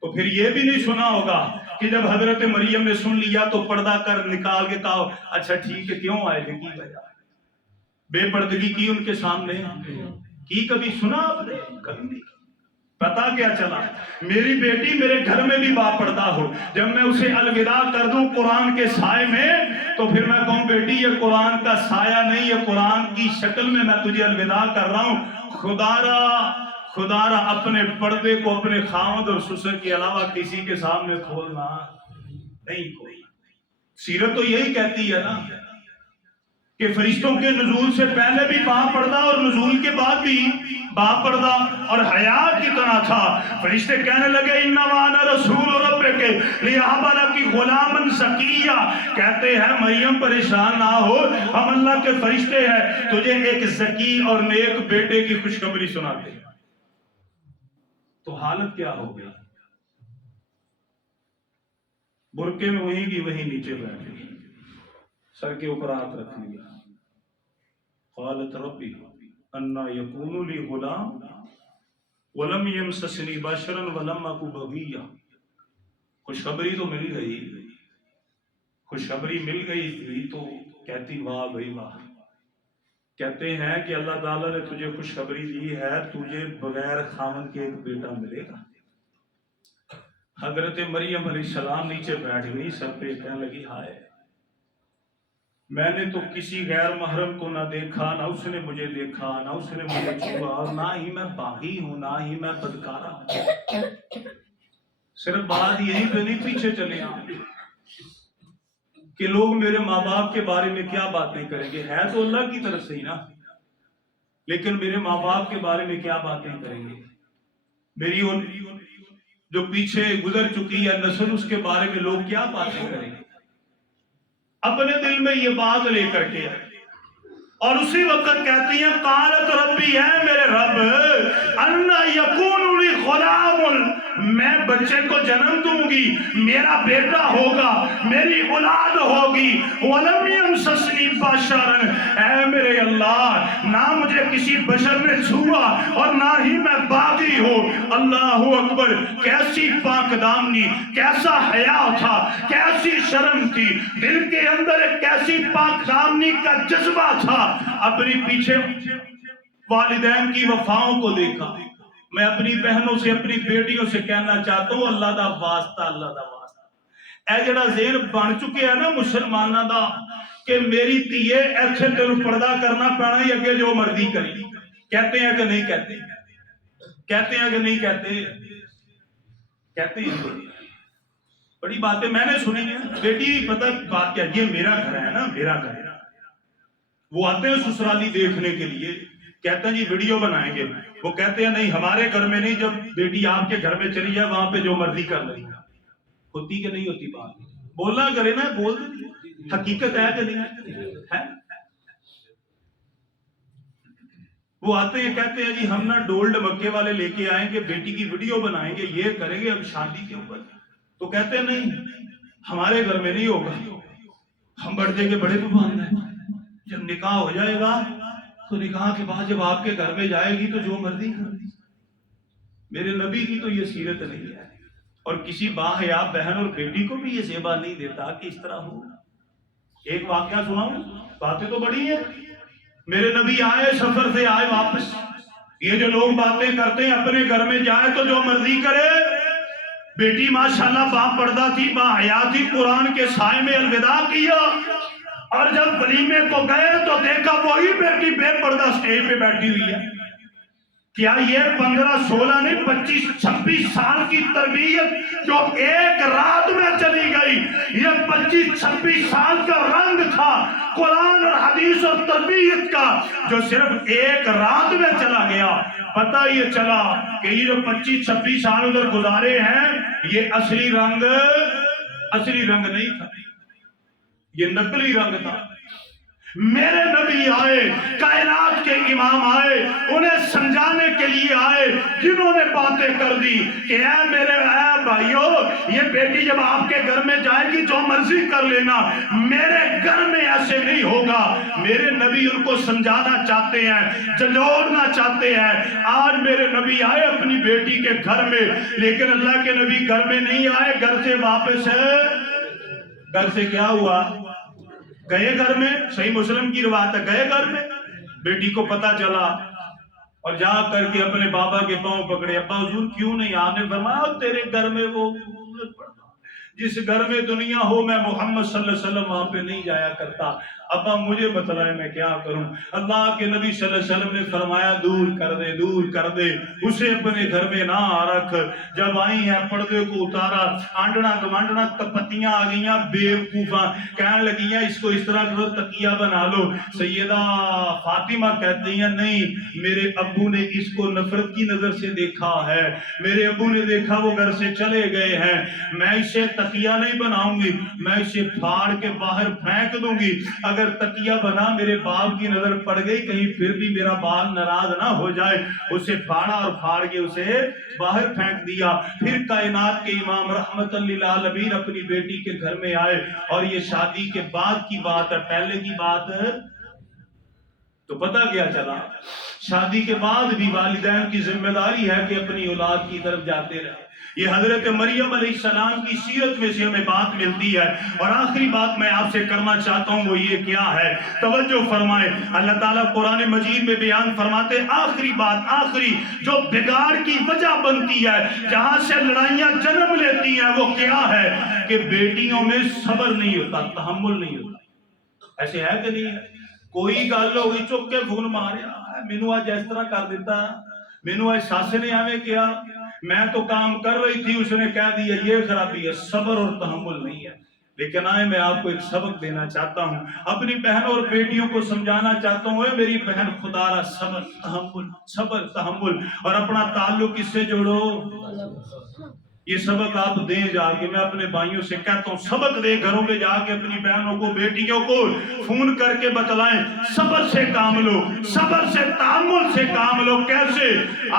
تو پھر یہ بھی نہیں سنا ہوگا کہ جب حضرت مریم نے سن لیا تو پردہ کر نکال کے کہا اچھا ٹھیک ہے کیوں آئے تھے، کی وجہ بے پردگی کی ان کے سامنے کی؟ کبھی سنا آپ نے؟ کبھی نہیں. پتا کیا چلا میری بیٹی میرے گھر میں بھی باپردہ ہو، جب میں اسے الوداع کر دوں قرآن کے سائے میں تو پھر میں کہوں بیٹی یہ قرآن کا سایہ نہیں، یہ قرآن کی شکل میں تجھے الوداع کر رہا ہوں. خدا را اپنے پردے کو اپنے خاوند اور سسر کے علاوہ کسی کے سامنے کھولنا نہیں. کوئی سیرت تو یہی کہتی ہے نا کہ فرشتوں کے نزول سے پہلے بھی باپردہ اور نزول کے بعد بھی باپردہ اور حیا کتنا تھا. فرشتے کہنے لگے انما انا رسول ربک لیہب لک غلاما زکیا. کہتے ہیں مریم پریشان نہ ہو، ہم اللہ کے فرشتے ہیں، تجھے ایک زکی اور نیک بیٹے کی خوشخبری سناتے ہیں. تو حالت کیا ہو گئی؟ برقعے میں وہیں کی وہیں نیچے بیٹھ گئی، سر کے اوپر ہاتھ رکھ لیا. قالت ربی انا یکون لی غلام ولم یمسسنی بشرا ولم اک بغیا. خوشخبری تو مل گئی، خوشخبری مل گئی تھی تو کہتی واہ بھائی واہ. کہتے ہیں کہ اللہ تعالیٰ نے تجھے خوشخبری دی ہے، تجھے بغیر خاوند کے ایک بیٹا ملے گا. حضرت مریم علیہ السلام نیچے بیٹھ گئی، سر پہ کہنے لگی ہائے میں نے تو کسی غیر محرم کو نہ دیکھا، نہ اس نے مجھے دیکھا، نہ اس نے مجھے چھوا، اور نہ ہی میں باغی ہوں، نہ ہی میں بدکارا ہوں. صرف بات یہی پہ نہیں پیچھے چلے آئے کہ لوگ میرے ماں باپ کے بارے میں کیا باتیں کریں گے. ہے تو اللہ کی طرف سے ہی نا، لیکن میرے ماں باپ کے بارے میں کیا باتیں کریں گے. میری جو پیچھے گزر چکی ہے نسل، اس کے بارے میں لوگ کیا باتیں کریں گے. اپنے دل میں یہ بات لے کر کے اور اسی وقت کہتی ہیں قالت ربی ہے میرے رب انا یکون لی غلام، میں بچے کو جنم دوں گی، میرا بیٹا ہوگا، میری اولاد ہوگی. ولم یمسسنی بشر، اے میرے اللہ نہ مجھے کسی بشر نے چھوا اور نہ ہی میں باغی ہوں. اللہ اکبر. کیسی پاک دامنی، کیسا حیا تھا، کیسی شرم تھی دل کے اندر، ایک کیسی پاک دامنی کا جذبہ تھا. اپنی پیچھے والدین کی وفاؤں کو دیکھا. میں اپنی بہنوں سے اپنی بیٹیوں سے کہنا چاہتا ہوں اللہ دا واسطہ، اللہ دا واسطہ اے جڑا ذہن بن چکے ہیں نا مسلمانوں دا کہ میری تیے ایتھے تینوں پردہ کرنا پینا ہی اگے جو مرضی کری. کہتے ہیں کہ نہیں کہتے؟ کہتے ہیں کہ نہیں کہتے؟ کہتے ہیں. بڑی باتیں میں نے سنی ہیں. بیٹی پتہ بات کیا، یہ میرا گھر ہے نا، میرا گھر ہے. وہ آتے ہیں سسرالی دیکھنے کے لیے، کہتے ہیں جی ویڈیو بنائیں گے. وہ کہتے ہیں نہیں ہمارے گھر میں نہیں، جب بیٹی آپ کے گھر میں چلی جائے وہاں پہ جو مرضی کر لیں. ہوتی کہ نہیں ہوتی بات؟ بولنا کرے نا، بول حقیقت ہے کہ نہیں ہے. وہ آتے ہیں کہتے ہیں جی ہم نا ڈول ڈمکے والے لے کے آئیں گے، بیٹی کی ویڈیو بنائیں گے، یہ کریں گے اب شادی کے اوپر. تو کہتے ہیں نہیں ہمارے گھر میں نہیں ہوگا، ہم بڑھتے کے بڑے پابند ہیں. جب نکاح ہو جائے گا تو نکاح کے بعد جب آپ کے گھر میں جائے گی تو جو مرضی کر دی. میرے نبی کی تو یہ سیرت نہیں ہے، اور کسی باحیا بہن اور بیٹی کو بھی یہ زیبا نہیں دیتا کہ اس طرح ہو۔ ایک واقعہ سناؤں، باتیں تو بڑی ہیں۔ میرے نبی آئے، سفر سے آئے واپس، یہ جو لوگ باتیں کرتے ہیں اپنے گھر میں جائے تو جو مرضی کرے۔ بیٹی ماشاءاللہ باپردہ تھی، باحیا تھی، قرآن کے سائے میں الوداع کیا، اور جب ولیمے کو گئے تو دیکھا وہی بیٹی بے پردہ سٹیج پہ بیٹھی ہوئی ہے۔ کیا یہ 15-16 نہیں 25-26 سال کی تربیت جو ایک رات میں چلی گئی، یہ 25-26 سال کا رنگ تھا قرآن اور حدیث اور تربیت کا، جو صرف ایک رات میں چلا گیا۔ پتہ یہ چلا کہ یہ جو 25-26 سال ادھر گزارے ہیں، یہ اصلی رنگ نہیں تھا، یہ نقلی رنگ تھا۔ میرے نبی آئے، کائنات کے امام آئے، انہیں سمجھانے کے لیے آئے، جنہوں نے باتیں کر دی کہ اے بھائیو، یہ بیٹی جب آپ کے گھر میں جائے گی جو مرضی کر لینا، میرے گھر میں ایسے نہیں ہوگا۔ میرے نبی ان کو سمجھانا چاہتے ہیں، جھنجھوڑنا چاہتے ہیں۔ آج میرے نبی آئے اپنی بیٹی کے گھر میں، لیکن اللہ کے نبی گھر میں نہیں آئے، گھر سے واپس ہے۔ گھر سے کیا ہوا؟ گئے گھر میں، صحیح مسلم کی روایت ہے، گئے گھر میں، بیٹی کو پتا چلا اور جا کر کے اپنے بابا کے پاؤں پکڑے، ابا حضور کیوں نہیں؟ آپ نے فرمایا تیرے گھر میں وہ جس گھر میں دنیا ہو میں محمد صلی اللہ علیہ وسلم وہاں پہ نہیں جایا کرتا، ابا مجھے بتلائے میں کیا کروں؟ اللہ کے نبی صلی اللہ علیہ وسلم نے فرمایا دور کر دے، اسے اپنے گھر میں نہ رکھ۔ جب آئی ہیں پردے کو اتارا، آنڈنا گمانڈنا پتیاں آ گئیاں، بیوقوفاں کہنے لگیاں اس کو اس طرح کرو تکیہ بنا لو۔ سیدہ فاطمہ کہتی ہیں نہیں، میرے ابو نے اس کو نفرت کی نظر سے دیکھا ہے، میرے ابو نے دیکھا وہ گھر سے چلے گئے ہیں، میں اسے تکیہ نہیں بناؤں گی، میں اسے پھاڑ کے باہر پھینک دوں گی۔ اگر تکیہ بنا میرے باپ کی نظر پڑ گئی، کہیں پھر بھی میرا باپ ناراض نہ ہو جائے، اسے پھاڑا اور پھاڑ کے اسے باہر پھینک دیا۔ پھر کائنات کے امام رحمت للعالمین اپنی بیٹی کے گھر میں آئے، اور یہ شادی کے بعد کی بات ہے، پہلے کی بات ہے تو پتہ کیا چلا؟ شادی کے بعد بھی والدین کی ذمہ داری ہے کہ اپنی اولاد کی طرف جاتے رہے۔ یہ حضرت مریم علیہ السلام کی سیرت میں سے ہمیں بات ملتی ہے۔ اور آخری بات میں آپ سے کرنا چاہتا ہوں وہ یہ کیا ہے، توجہ فرمائیں۔ اللہ تعالیٰ قرآن مجید میں بیان فرماتے آخری بات، آخری جو بگاڑ کی وجہ بنتی ہے، جہاں سے لڑائیاں جنم لیتی ہیں، وہ کیا ہے کہ بیٹیوں میں صبر نہیں ہوتا، تحمل نہیں ہوتا۔ ایسے ہے کہ نہیں ہے؟ کوئی گل ہوئی چک کے فون ماریا، مینوں آج اس طرح کر دیتا، مینوں آج ساس نے ایویں کیا، میں تو کام کر رہی تھی اس نے کہہ دیا، یہ خرابی ہے، صبر اور تحمل نہیں ہے۔ لیکن آئے میں آپ کو ایک سبق دینا چاہتا ہوں، اپنی بہنوں اور بیٹیوں کو سمجھانا چاہتا ہوں، اے میری بہن خدا را صبر تحمل اور اپنا تعلق اس سے جوڑو۔ یہ سبق آپ دیں جا کے، میں اپنے بھائیوں سے کہتا ہوں سبق دے، گھروں میں جا کے اپنی بہنوں کو بیٹیوں کو فون کر کے بتلائیں صبر سے کام لو، صبر سے تحمل سے کام لو۔ کیسے؟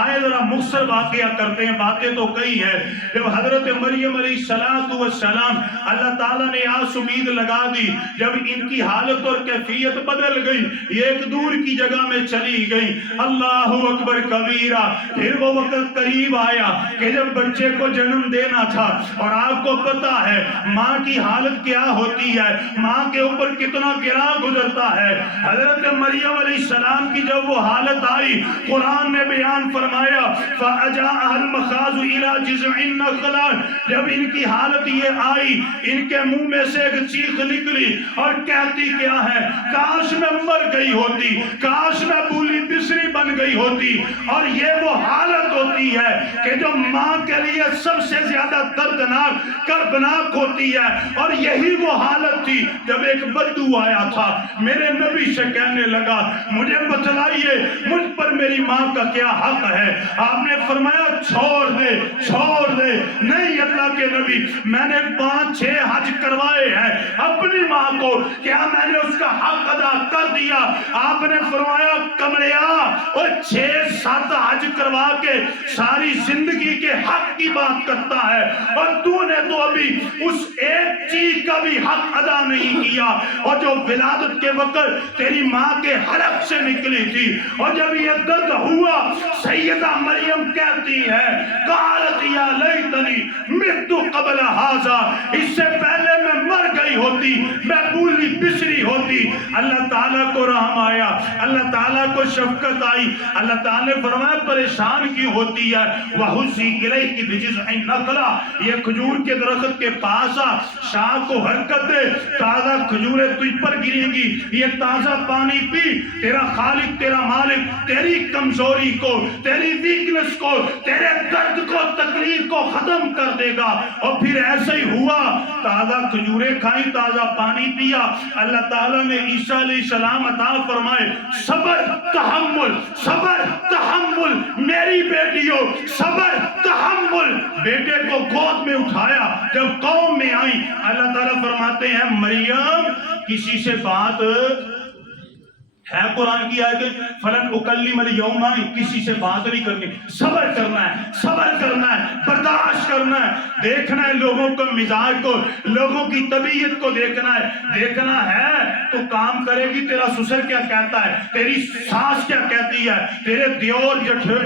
آئے ذرا مختصر واقعہ کرتے ہیں، باتیں تو کئی ہیں۔ جب حضرت مریم علیہ السلام اللہ تعالیٰ نے آس امید لگا دی، جب ان کی حالت اور کیفیت بدل گئی، یہ ایک دور کی جگہ میں چلی گئی، اللہ اکبر کبیرہ۔ پھر وہ وقت قریب آیا کہ جب بچے کو جنم دینا تھا، اور آپ کو پتا ہے ماں کی حالت کیا ہوتی ہے، ماں کے اوپر کتنا گرا گزرتا ہے۔ حضرت مریم علیہ السلام کی جب وہ حالت آئی، قرآن نے بیان فرمایا فَأَجَاءَهَا الْمَخَاضُ إِلَى جِذْعِ النَّخْلَةِ، جب ان کی حالت یہ آئی، ان کے منہ میں سے ایک چیخ نکلی اور کہتی کیا ہے، کاش میں مر گئی ہوتی، کاش میں بولی بسری بن گئی ہوتی۔ اور یہ وہ حالت ہوتی ہے کہ جو ماں کے لیے سب سے زیادہ دردناک کربناک ہوتی ہے، اور یہی وہ حالت تھی جب ایک بدو آیا تھا، میرے نبی سے کہنے لگا مجھے بتلائیے مجھ پر میری ماں کا کیا حق ہے۔ آپ نے فرمایا چھوڑ دے چھوڑ دے، نہیں اللہ کے نبی میں نے 5-6 حج کروائے ہیں اپنی ماں کو، کیا میں نے اس کا حق ادا کر دیا؟ آپ نے فرمایا کملیا اور 6-7 حج کروا کے ساری زندگی کے حق کی بات کرتا ہے، اور تو نے تو ابھی اس ایک چیز کا بھی حق ادا نہیں کیا، اور جو ولادت کے وقت تیری ماں کے حلق سے نکلی تھی اور جب یہ درد ہوا سیدہ مریم کہتی ہے قالت یا لیتنی مت قبل ھذا، اس سے پہلے میں مر گئی ہوتی، میں بھولی بسری ہوتی۔ اللہ تعالیٰ کو رحم آیا، اللہ تعالیٰ کو شفقت آئی، اللہ تعالیٰ نے فرمایا پریشان کیوں ہوتی ہے؟ وَحُزِّی إِلَيْكِ بِجِذْعِ النَّخْلَةِ، یہ کھجور کے درخت کے پاس آ، شاخ کو حرکت دے، تازہ کھجوریں تجھ پر گریں گی، یہ تازہ پانی پی، تیرا خالق تیرا مالک تیری کمزوری کو، تیری ویکنس کو، تیرے درد کو، تکلیف کو ختم کر دے گا۔ اور پھر ایسے ہی ہوا، تازہ کھجوریں کھائیں، تازہ پانی پیا۔ اللہ تعالیٰ نے عیسیٰ علیہ السلام عطا فرمائے صبر تحمل، صبر تحمل، میری بیٹیوں صبر تحمل۔ بیٹے کو گود میں اٹھایا، جب قوم میں آئی اللہ تعالیٰ فرماتے ہیں مریم کسی سے بات ہے، قرآن کی آیت فلن اکلم الیوم، کسی سے بات نہیں کرنی، صبر کرنا ہے، صبر کرنا ہے، برداشت کرنا ہے، دیکھنا ہے لوگوں کو، مزاج کو، لوگوں کی طبیعت کو دیکھنا ہے، دیکھنا ہے تو کام کرے گی تیرا سسر کیا کہتا ہے، تیری ساس کیا کہتی ہے، تیرے دیور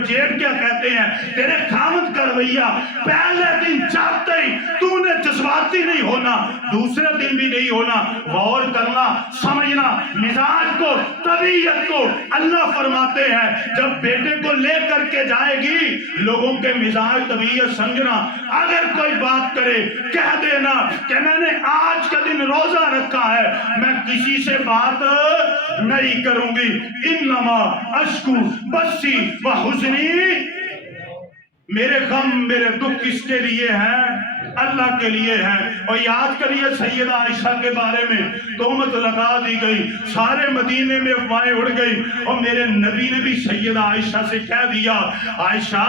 جیٹ کیا کہتے ہیں، تیرے خامد کا رویہ۔ پہلے دن جاتے ہی تو نے جذباتی نہیں ہونا، دوسرے دن بھی نہیں ہونا، غور کرنا، سمجھنا مزاج کو، طبیعت کو۔ اللہ فرماتے ہیں جب بیٹے کو لے کر کے جائے گی لوگوں کے مزاج طبیعت سمجھنا، اگر کوئی بات کرے کہہ دینا کہ میں نے آج کا دن روزہ رکھا ہے، میں کسی سے بات نہیں کروں گی، انما اشکو بسی و حزنی، میرے غم میرے دکھ کس کے لیے ہیں؟ اللہ کے لیے ہیں۔ اور یاد کریے سیدہ عائشہ کے بارے میں تہمت لگا دی گئی، سارے مدینے میں افواہیں اڑ گئی، اور میرے نبی نے بھی سیدہ عائشہ سے کہہ دیا عائشہ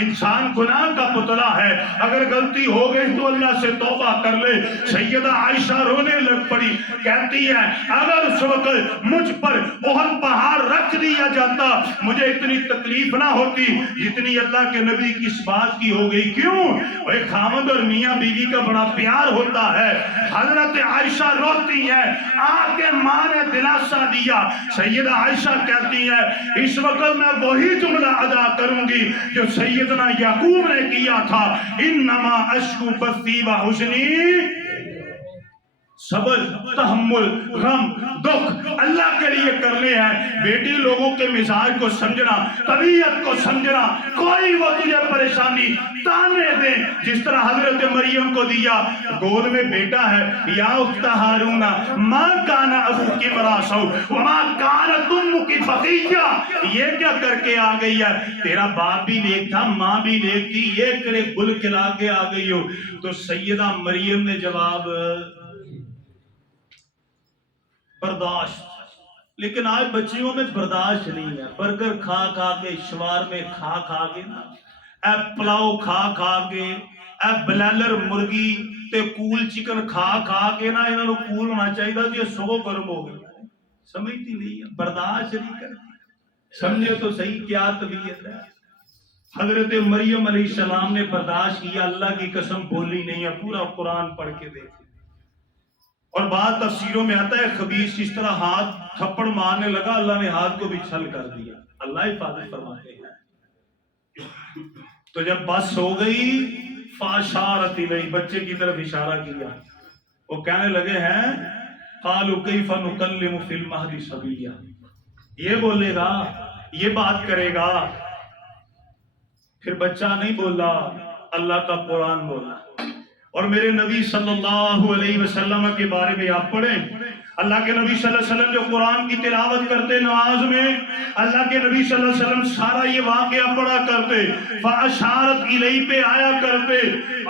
انسان گناہ کا پتلا ہے، اگر غلطی ہو گئی تو اللہ سے توبہ کر لے۔ سیدہ عائشہ رونے لگ پڑی، کہتی ہے اگر اس وقت مجھ پر احد پہاڑ رکھ دیا جاتا مجھے اتنی تکلیف نہ ہوتی جتنی اللہ کے نبی کی اس بات کی ہو گئی۔ کیوں؟ ایک خامد اور میاں بیوی کا بڑا پیار ہوتا ہے۔ حضرت عائشہ روتی ہے، آگے ماں نے دلاسا دیا۔ سیدہ عائشہ کہتی ہے اس وقت میں وہی جملہ ادا کروں گی جو سیدنا یعقوب نے کیا تھا، انما اشکو بثی و حزنی، صبر تحمل غم دکھ اللہ کے لیے کرنے ہیں۔ بیٹی لوگوں کے مزاج کو سمجھنا، طبیعت کو سمجھنا، کوئی وہ تجھے پریشانی تانے دے جس طرح حضرت مریم کو دیا، گود میں بیٹا ہے، یا اخت ہارون ما کان ابوک امرا سوء وما کانت امک بغیہ، یہ کیا کر کے آ گئی ہے؟ تیرا باپ بھی نیک تھا، ماں بھی نیک تھی، یہ کرے گل کھلا کے آ گئی ہو۔ تو سیدہ مریم نے جواب برداشت، لیکن آج بچیوں میں برداشت نہیں ہے۔ برگر کھا کھا کے، شوارمے کھا کھا کے، اے پلاؤ کھا کھا کے، اے بلالر مرگی تے کول چکن کھا کھا کے نا انہوں نے کول ہونا چاہیے تھا کہ سو گرم ہو گیا، سمجھتی نہیں ہے، برداشت نہیں کرتی۔ سمجھے تو صحیح کیا طبیعت ہے۔ حضرت مریم علیہ السلام نے برداشت کیا، اللہ کی قسم بولی نہیں ہے، پورا قرآن پڑھ کے دیکھیں۔ اور بعض تفسیروں میں آتا ہے خبیث جس طرح ہاتھ تھپڑ مارنے لگا اللہ نے ہاتھ کو بھی چھل کر دیا، اللہ حفاظت فرماتے ہیں۔ تو جب بس ہو گئی فاشارت الیہ، بچے کی طرف اشارہ کیا، وہ کہنے لگے ہیں قالوا کیف نکلم فی المہد صبیا، یہ بولے گا، یہ بات کرے گا۔ پھر بچہ نہیں بولا، اللہ کا قرآن بولا۔ اور میرے نبی صلی اللہ علیہ وسلم کے بارے میں آپ پڑھیں، اللہ کے نبی صلی اللہ علیہ وسلم جو قرآن کی تلاوت کرتے نماز میں، اللہ کے نبی صلی اللہ علیہ وسلم سارا یہ واقعہ پڑھا کرتے، فاشارت الیہ پہ آیا کرتے،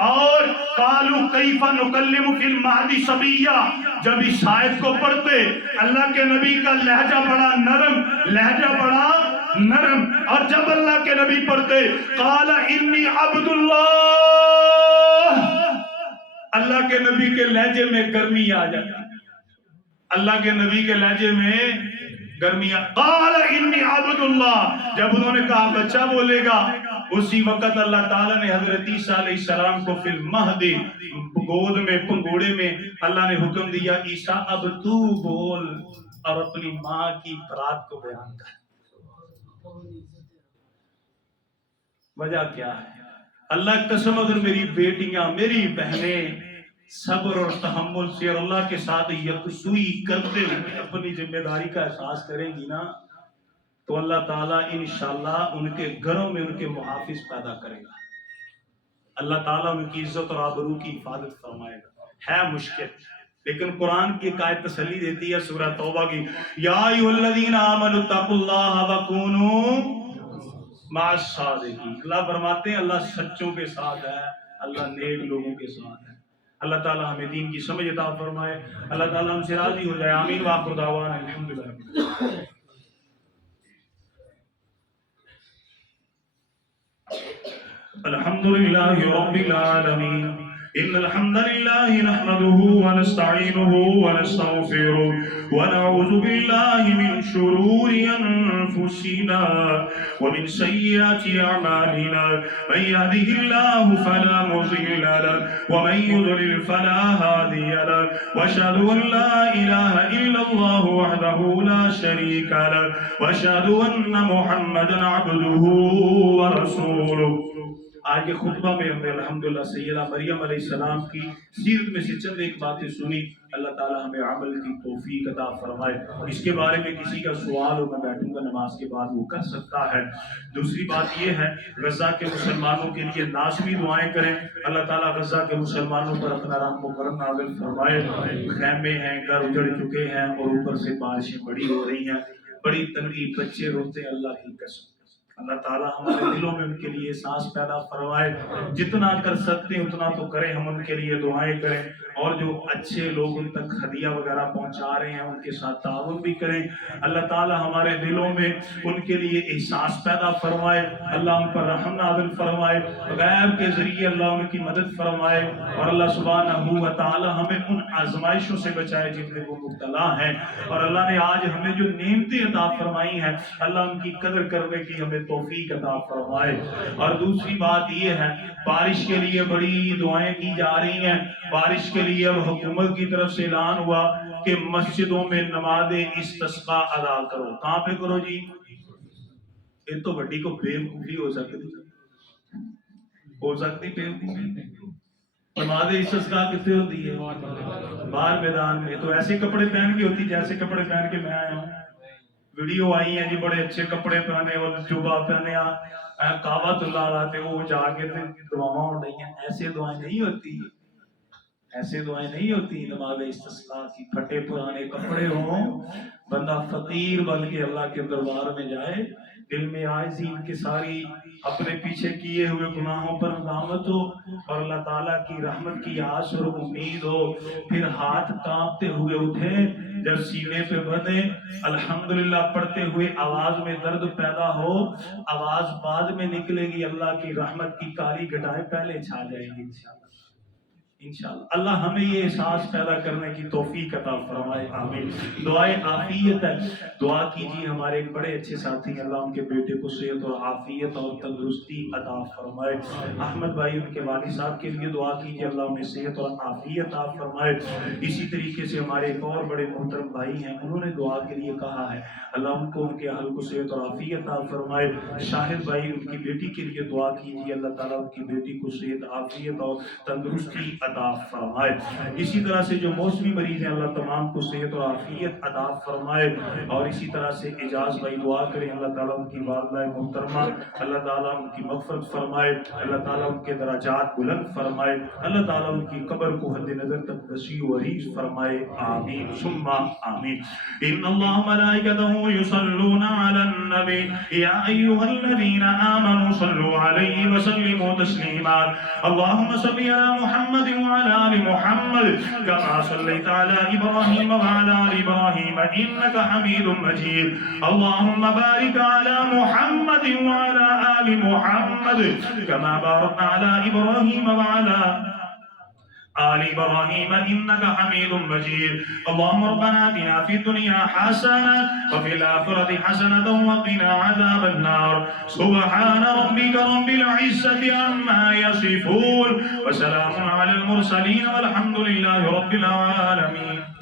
اور قالوا کیف نکلم فی المہد صبیا، جب اس آیت کو پڑھتے اللہ کے نبی کا لہجہ بڑا نرم، لہجہ بڑا نرم، اور جب اللہ کے نبی پڑھتے قال انی عبد اللہ اللہ کے نبی کے لہجے میں گرمی آ جاتی، اللہ کے نبی کے لہجے میں گرمی قال انی عبد اللہ، جب انہوں نے کہا بچہ بولے گا، اسی وقت اللہ تعالیٰ نے حضرت عیسیٰ علیہ السلام کو فی المہد، گود میں پنگوڑے میں اللہ نے حکم دیا عیسیٰ اب تو بول اور اپنی ماں کی برات کو بیان کر۔ وجہ کیا ہے؟ اللہ قسم اگر میری بیٹیاں میری بہنیں صبر اور تحمل سے اور اللہ کے ساتھ یکسوئی کرتے ہوئے اپنی ذمہ داری کا احساس کریں گی نا، تو اللہ تعالیٰ انشاءاللہ ان کے گھروں میں ان کے محافظ پیدا کرے گا، اللہ تعالیٰ ان کی عزت اور آبرو کی حفاظت فرمائے گا۔ ہے مشکل، لیکن قرآن کی قائد تسلی دیتی ہے سورہ توبہ کی، یا ایھا الذین آمنوا اتقوا اللہ وکونوا مع الصادقین۔ اللہ فرماتے ہیں اللہ سچوں کے ساتھ ہے، اللہ نیک لوگوں کے ساتھ ہے۔ اللہ تعالیٰ ہمیں دین کی سمجھ عطا فرمائے، اللہ تعالیٰ ہم سے راضی ہو جائے، آمین وآخر دعوانا الحمدللہ۔ الحمدللہ رب العالمین، ان الحمد للہ نحمده ونستعینه ونستغفره ونعوذ باللہ من شرور انفسنا ومن سیئات اعمالنا، من يهده الله فلا مضل له ومن يضلل فلا هادي له، واشهد ان لا اله الا الله وحده لا شريك له، واشهد ان محمدا عبده ورسوله۔ آج کے خطبہ میں ہم نے الحمدللہ سیدہ مریم علیہ السلام کی سیرت میں سے چند ایک باتیں سنی، اللہ تعالیٰ ہمیں عمل کی توفیق عطا فرمائے۔ اس کے بارے میں کسی کا سوال ہو میں بیٹھوں گا نماز کے بعد وہ کر سکتا ہے۔ دوسری بات یہ ہے غزہ کے مسلمانوں کے لیے لازمی دعائیں کریں، اللہ تعالیٰ غزہ کے مسلمانوں پر اپنا رحم و کرم نازل فرمائے۔ خیمے ہیں، گھر اجڑ چکے ہیں اور اوپر سے بارشیں بڑی ہو رہی ہیں، بڑی تنگی، بچے روتے ہیں، اللہ کی قسم اللہ تعالیٰ ہمارے دلوں میں ان کے لیے احساس پیدا فرمائے، جتنا کر سکتے ہیں اتنا تو کریں، ہم ان کے لیے دعائیں کریں، اور جو اچھے لوگ ان تک ہدیہ وغیرہ پہنچا رہے ہیں ان کے ساتھ تعاون بھی کریں۔ اللہ تعالیٰ ہمارے دلوں میں ان کے لیے احساس پیدا فرمائے، اللہ ان پر رحم نازل فرمائے، غیب کے ذریعے اللہ ان کی مدد فرمائے، اور اللہ سبحانہ و تعالیٰ ہمیں ان آزمائشوں سے بچائے جن میں وہ مبتلا ہیں، اور اللہ نے آج ہمیں جو نعمتیں عطا فرمائی ہیں اللہ ان کی قدر کرنے کی ہمیں توفیق عطا فرمائے۔ اور دوسری بات یہ ہے بارش کے لیے بڑی دعائیں کی جا رہی ہیں، بارش کے لیے اب حکومت کی طرف سے اعلان ہوا کہ مسجدوں میں نماز استسقاء ادا کرو۔ کہاں پہ کرو جی؟ یہ تو بڑی کو بیوقوفی ہو سکتی بیوقوفی۔ نماز استسقاء کتنے ہوتی ہے؟ باہر میدان میں، تو ایسے کپڑے پہن کے ہوتی جیسے کپڑے پہن کے میں آیا ہوں۔ ویڈیو آئی ہیں جی بڑے اچھے کپڑے پہنے اور جوبہ پہنے کعبۃ اللہ لاتے وہ جا کے دعائیں ہو رہی ہیں، ایسے دعائیں نہیں ہوتی، ایسے دعائیں نہیں ہوتی۔ نماز استسقاء کی پھٹے پرانے کپڑے ہوں، بندہ فقیر بن کے اللہ کے دربار میں جائے، دل میں عاجزی ان کے ساری اپنے پیچھے کیے ہوئے گناہوں پر ندامت ہو اور اللہ تعالیٰ کی رحمت کی آس اور امید ہو، پھر ہاتھ کانپتے ہوئے اٹھے، جب سینے پہ بندھے الحمدللہ پڑھتے ہوئے آواز میں درد پیدا ہو، آواز بعد میں نکلے گی، اللہ کی رحمت کی کالی گھٹائیں پہلے چھا جائیں گی انشاءاللہ۔ اللہ ہمیں یہ احساس پیدا کرنے کی توفیق عطا فرمائے، آمین۔ دعائے عافیت ہے، دعا کیجیے، ہمارے ایک بڑے اچھے ساتھی ہیں، اللہ ان کے بیٹے کو صحت اور عافیت اور تندرستی عطا فرمائے۔ احمد بھائی ان کے والد صاحب کے لیے دعا کیجیے، اللہ انہیں صحت اور عافیت عطا فرمائے۔ اسی طریقے سے ہمارے ایک اور بڑے محترم بھائی ہیں، انہوں نے دعا کے لیے کہا ہے، اللہ ان کو ان کے اہل کو صحت اور عافیت عطا فرمائے۔ شاہد بھائی ان کی بیٹی کے لیے دعا کیجیے، اللہ تعالیٰ ان کی بیٹی کو صحت عافیت اور تندرستی عطا فرمائے۔ اسی طرح سے جو موسمی مریض ہیں اللہ تمام کو صحت اور عافیت عطا فرمائے۔ اور اسی طرح سے اعجاز بھائی دعا کریں، اللہ تعالیٰ ان کی والدہ محترمہ اللہ تعالیٰ ان کی مغفرت فرمائے، اللہ تعالیٰ ان کے درجات بلند فرمائے، اللہ تعالیٰ ان کی قبر کو حد نظر تک وسیع و عریض فرمائے، آمین ثم آمین۔ ان اللہ ملائکتہ یصلون علی النبی یا ایھا الذین آمنوا صلوا علیہ وسلموا تسلیما، اللہم صل علی محمد وعلى آل محمد كما صليت على إبراهيم وعلى آل إبراهيم إنك حميد مجيد، اللهم بارك على محمد وعلى آل محمد كما باركت على إبراهيم وعلى آل إبراهيم إنك حميد مجيد. اللهم ربنا آتنا في الدنيا حسنة وفي الآخرة حسنة وقنا عذاب النار. سبحان ربك رب العزة عما يصفون وسلام على المرسلين والحمد لله رب العالمين.